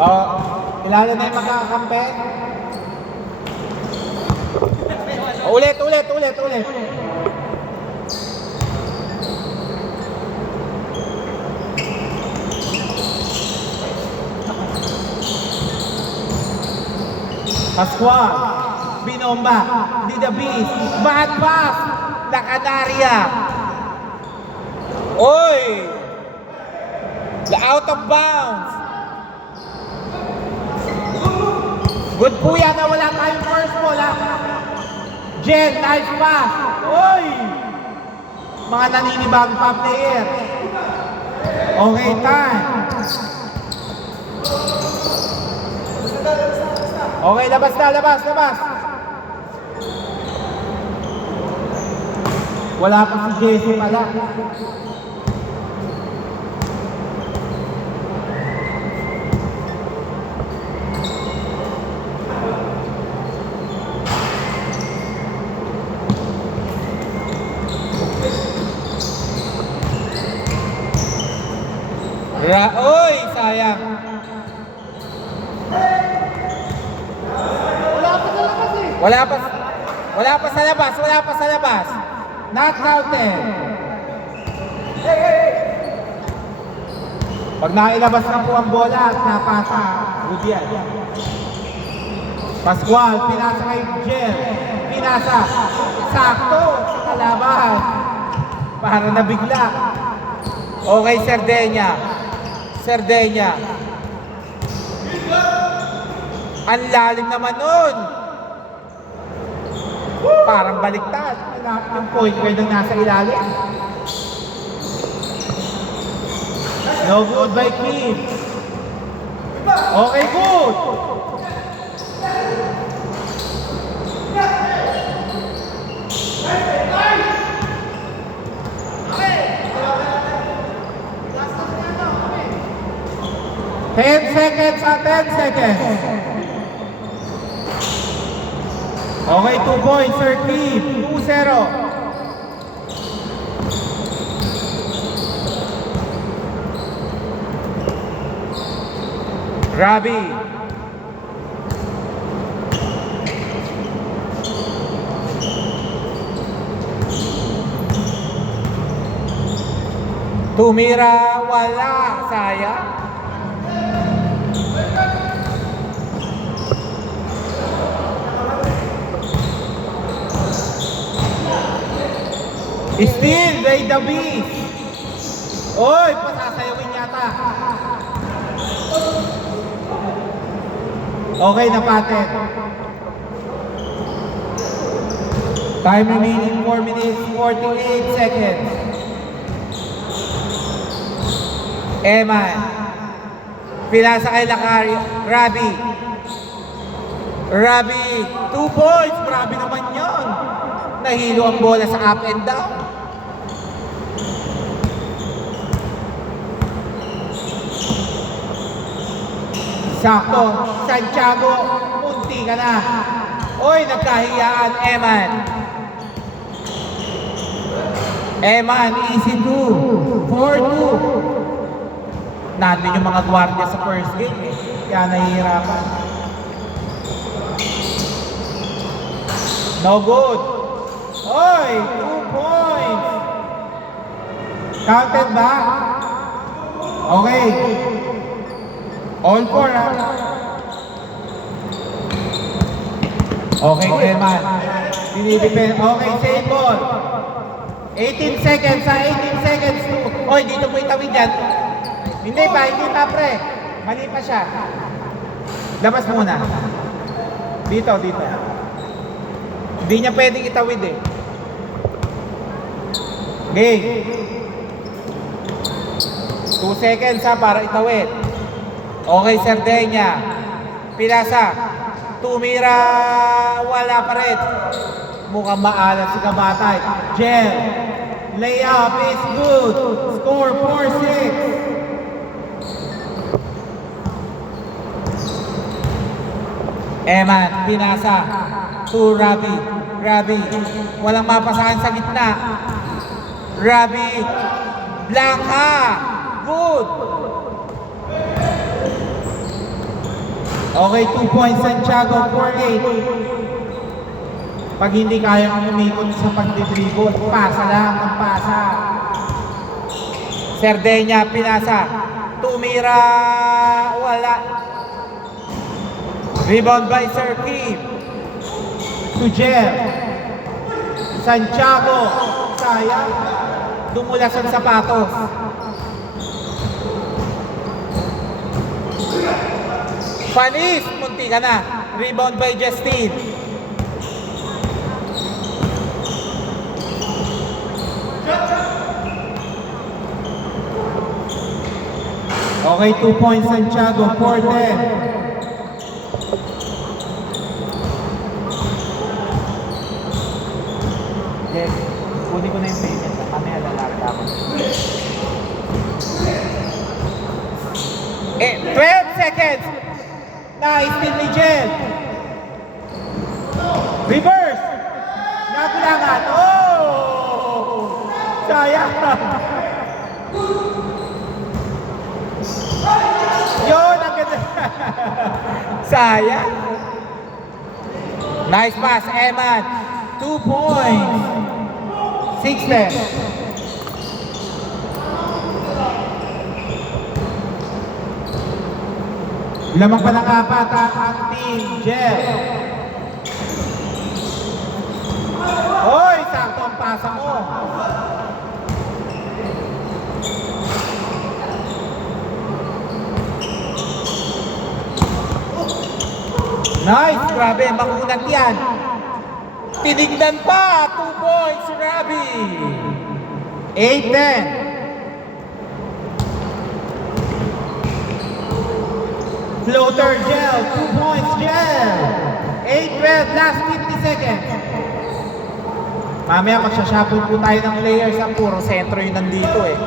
Oh, ilalo na yung magkakampi. Ulit. Pascual, Binomba, the Beast, bad pass, la Canaria. Oy! The out of bounds. Good po yan na wala tayong first ball ha. Jen, nice pass. Oy! Mga naninibang pa player. Okay, time. Okay, labas. Wala pa si Jesse pala. Oy, sayang. Wala pa sa labas. Not counted. Pag nailabas na po ang bola at napasa, good yan. Pascual, pinasa kay Jen. Pinasa. Sakto sa kalaban. Para nabigla. Okay, Serdenya. Ang lalim naman nun. Parang baliktad. Ang point pwedeng nasa ilalim. No good by Kim. Okay, good. Ten seconds. Okay, 2 points, Sir Kim. 2-0. Grabe. Tumira, wala. Sayang. Still, the Beast. Oy, pasasayawin yata. Okay, napatin. Time remaining 4 minutes, 48 seconds. Eman. Pinasa kay Lakari. Rabi. 2 points. Grabe naman yun. Nahilo ang bola sa up and down. Sakto, Santiago, munti ka na. Oy, nagkahiyaan, Eman, easy 2, 4-2. Nandun yung mga gwardiya sa first game eh. Kaya nahihirapan. No good. Oy, 2 points. Counted ba? Okay. All 4 ha. Okay, Eman. Dinidepend. Okay, same ball. 18 seconds ha, 18 seconds. Oy, dito mo itawid yan. Hindi pa pre. Mali pa siya. Labas muna. Dito. Hindi niya pwedeng itawid eh. Game. 2 seconds ha, para itawid. Okay, Serdenya. Pinasa. Tumira. Wala pa rin. Mukhang maalat si Kabatay. Jel. Layup is good. Score 4-6. Eman. Pinasa. To Rabi. Walang mapasahan sa gitna. Rabi. Blanca. Good. Okay, 2 points Santiago, 4-8. Pag hindi kayang umikot sa pagdidribble, pasa lang ang pasa. Serdenya, pinasa. Tumira, wala. Rebound by Sir Kim. Tujel. Santiago, sayang. Dumulas ang sapatos. Panis, munti ka na. Rebound by Justin. Okay, 2 points Santiago, 4-10. Yes, kunin ko na yung payment. Mamaya lalakad ako. 12 seconds. Nice, Tinley Jen. Reverse. Nagulangan. Oh! Sayang. Yun, ang ganda. Sayang. Nice pass, Eman. 2 points. 6-10. Lamang pa ng apat ang Team Gel. Hoy, sakto ang pasa mo. Nice, grabe, makunat yan. Tinignan pa, 2 points, Rabi. 8-10. Floater Gel, 2 points Gel. 8-12, last 50 seconds. Mamaya magsashuffle po tayo ng players. Ang puro sentro yung nandito eh.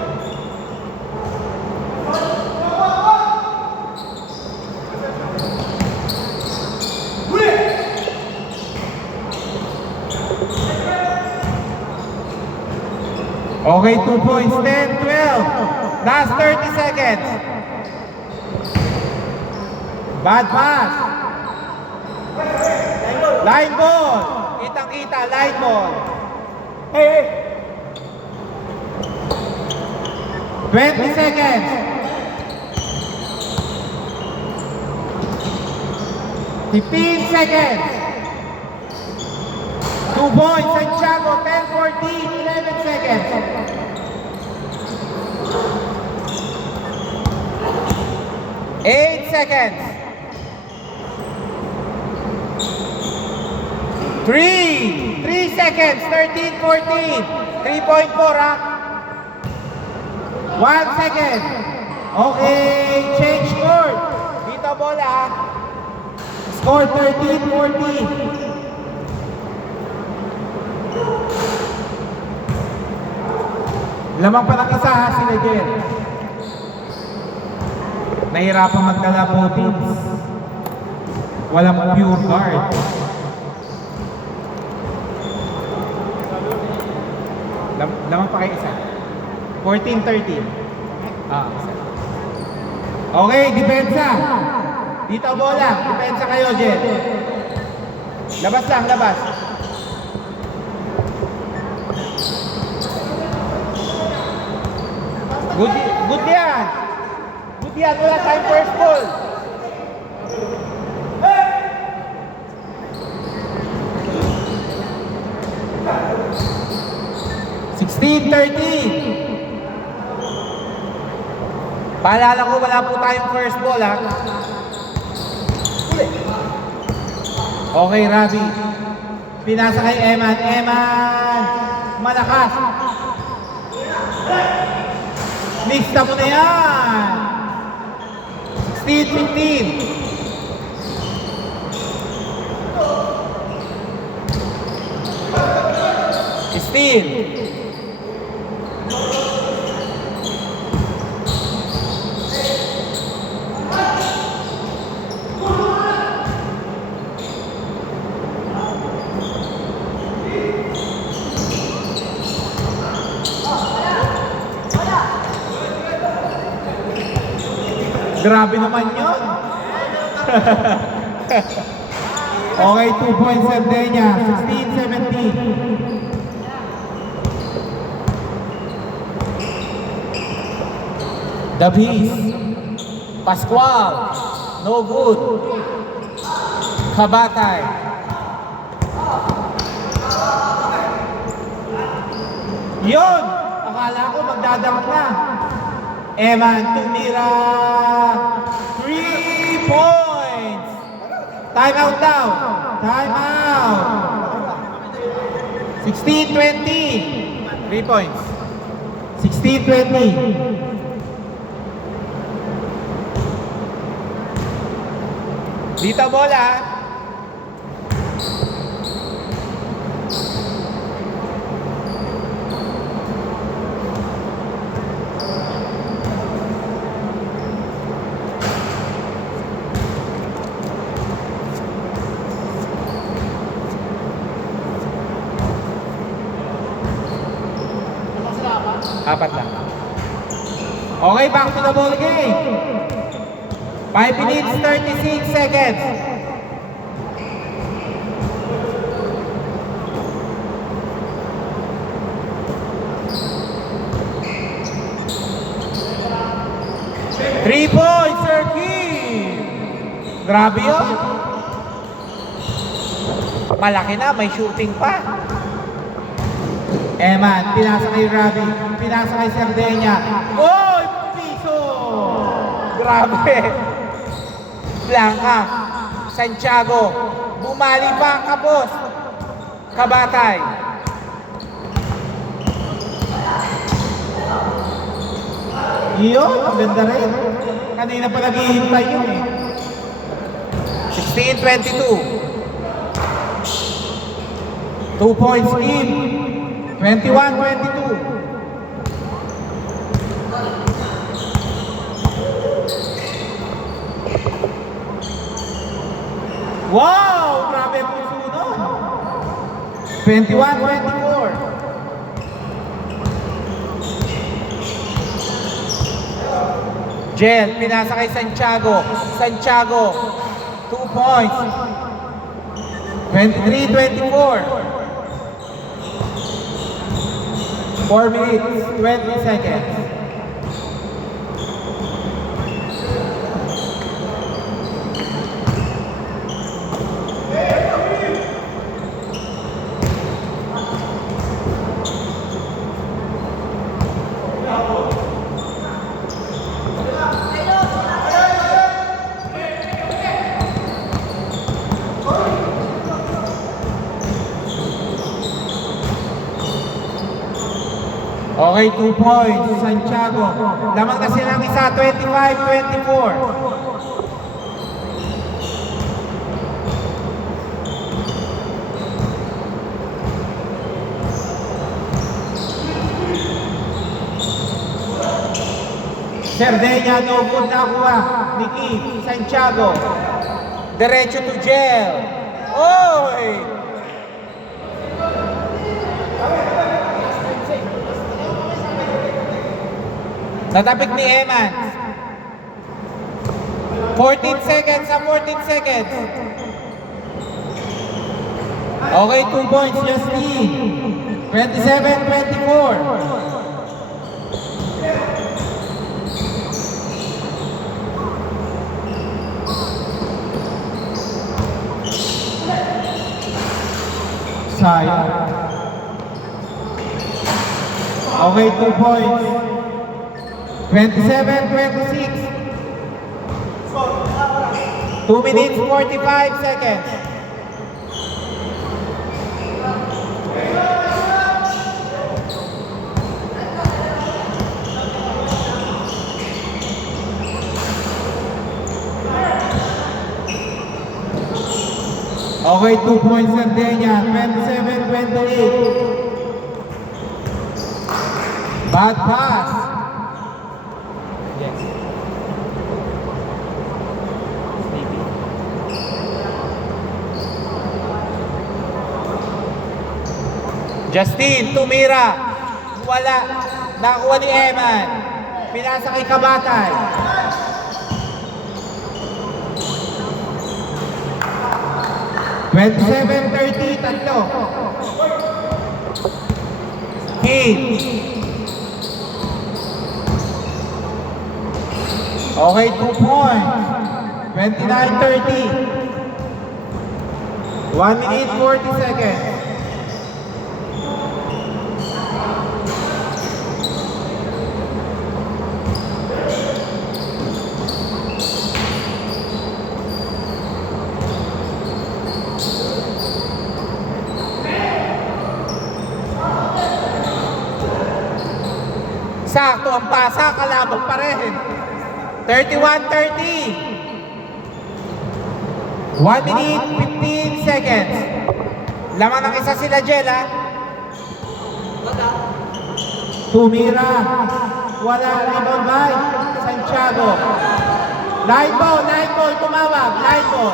Okay, 2 points, 10-12. Last 30 seconds. Bad pass. Line ball. Kitang-kita, line ball. Hey! 20 seconds. 15 seconds. 2 points, Santiago, 10-14, 11 seconds. 8 seconds. 3 seconds, 13-14. 3.4 ha. 1 second. Okay, change court. Dito bola ha. Score 13-14. Lamang pa ng isa ha, sila Jen. Nahirapan magdala po teams. Walang pure guard. Lamang pa kayo isa. 14-13. Okay, depensa. Dito bola. Depensa kayo, Jen. Labas lang, labas. Good yan. Good yan. Wala tayong first ball. Paalala ko, wala po tayong first ball ha. Okay, Rabi. Pinasa kay Eman. Eman! Malakas! Mixta mo na yan! 16-15. Steve. Grabe naman yun. Okay, 2 points Sardenya. 16-17. Davis. Pascual. No good. Kabatay. Yun! Akala ko magdadamp na. Eman tumira. 3 points. Time out daw. Time out. 16-20. 3 points. 16-20. Dito bola. Apat lang. Okay, back to the ball game. 5 minutes, 36 seconds. Three points, Sir Kim. Grabe yun. Malaki na, may shooting pa. Eman, pinasa kay Rabi. Pinasa kay Sardenya. Oy, piso! Grabe. Blanca. Santiago. Bumali pa, Kapos. Kabatay. Yun, ang ganda rin. Kanina pa naghihintay yun eh. 16-22. 2 points in. 21-22. Wow! Grabe ang puso nun. 21-24. Jel, pinasa kay Santiago. Santiago, 2 points. 23-24. 4 minutes, 20 seconds. Okay, 2 points, Santiago. Lamang na silang isa, 25-24. Sardenya, no good na kuha. Nikki, Santiago. Diretso to jail. Oy! Natapik ni Eman. 14 seconds sa 14 seconds. Okay, 2 points, Justine. 27-24. Sayang. Okay, 2 points. 27-26. 2 minutes, 45 seconds. Okay, 2 points Sardenya, 27-28. Bad pass. Yes. Justine, tumira. Wala. Nakuha ni Eman. Pinasa kay Kabatay. 27-30, tatlo. Hit. Okay, 2 points. 29-30. 1 minute 40 seconds. Sakto ang pasa, kalabog pa rin. 31-30. 1 minute 15 seconds. Lamang ng isa sila, Jel, ha? Tumira. Wala rebound by Santiago. Line ball, tumawag. Line ball,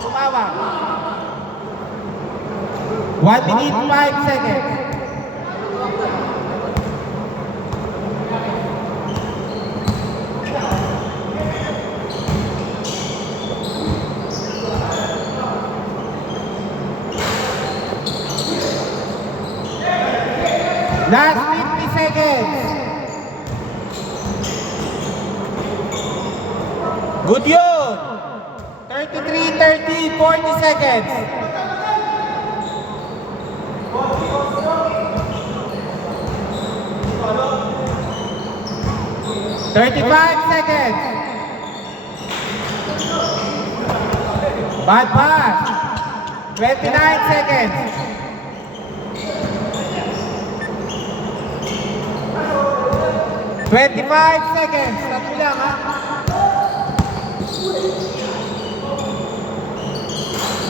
tumawag. 1 minute 5 seconds. Last 50 seconds. Good yun. 33-30, 40 seconds. $35 seconds. Bad pass. 29 seconds. 25 seconds. Tatlo lang, ha?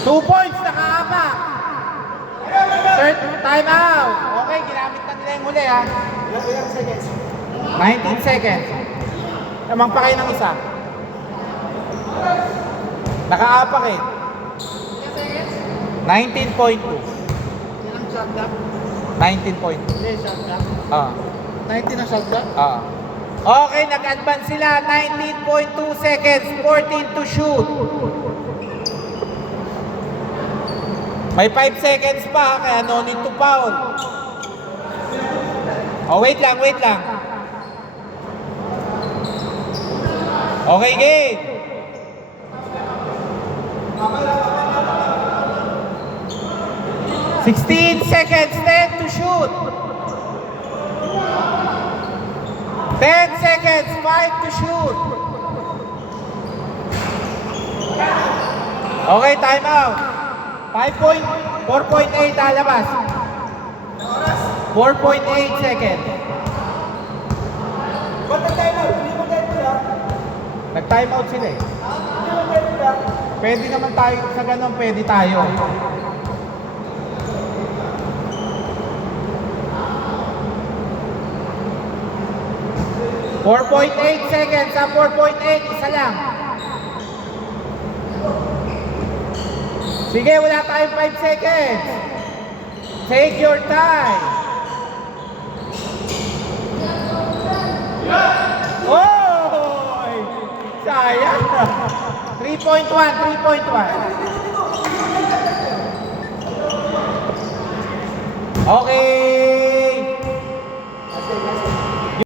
2 points, nakaapak. Time out. Okay, ginamit na nila yung huli, ha? Ilang seconds? 19 seconds. Namang pa kayo ng isa. Nakaapak eh. 19.2. Ilang shot clock? 19.2. Hindi, shot clock. 19 na shot clock? Okay, nag-advance sila. 19.2 seconds. 14 to shoot. May 5 seconds pa, kaya no need to foul. Oh, wait lang. Okay, game. $16 seconds, 10 to shoot. 10 seconds, 5 to shoot. Okay, time out. 4.8 lalabas. 4.8 seconds. Ba't nag-time out? Hindi mo time out? Nag-time out sila eh. Hindi mo time out? Pwede naman tayo, sa ganun pwede tayo. $4.8 seconds sa 4.8, isa lang. Sige, wala tayong 5 seconds. Take your time. Oh! Sayang. 3.1. Okay.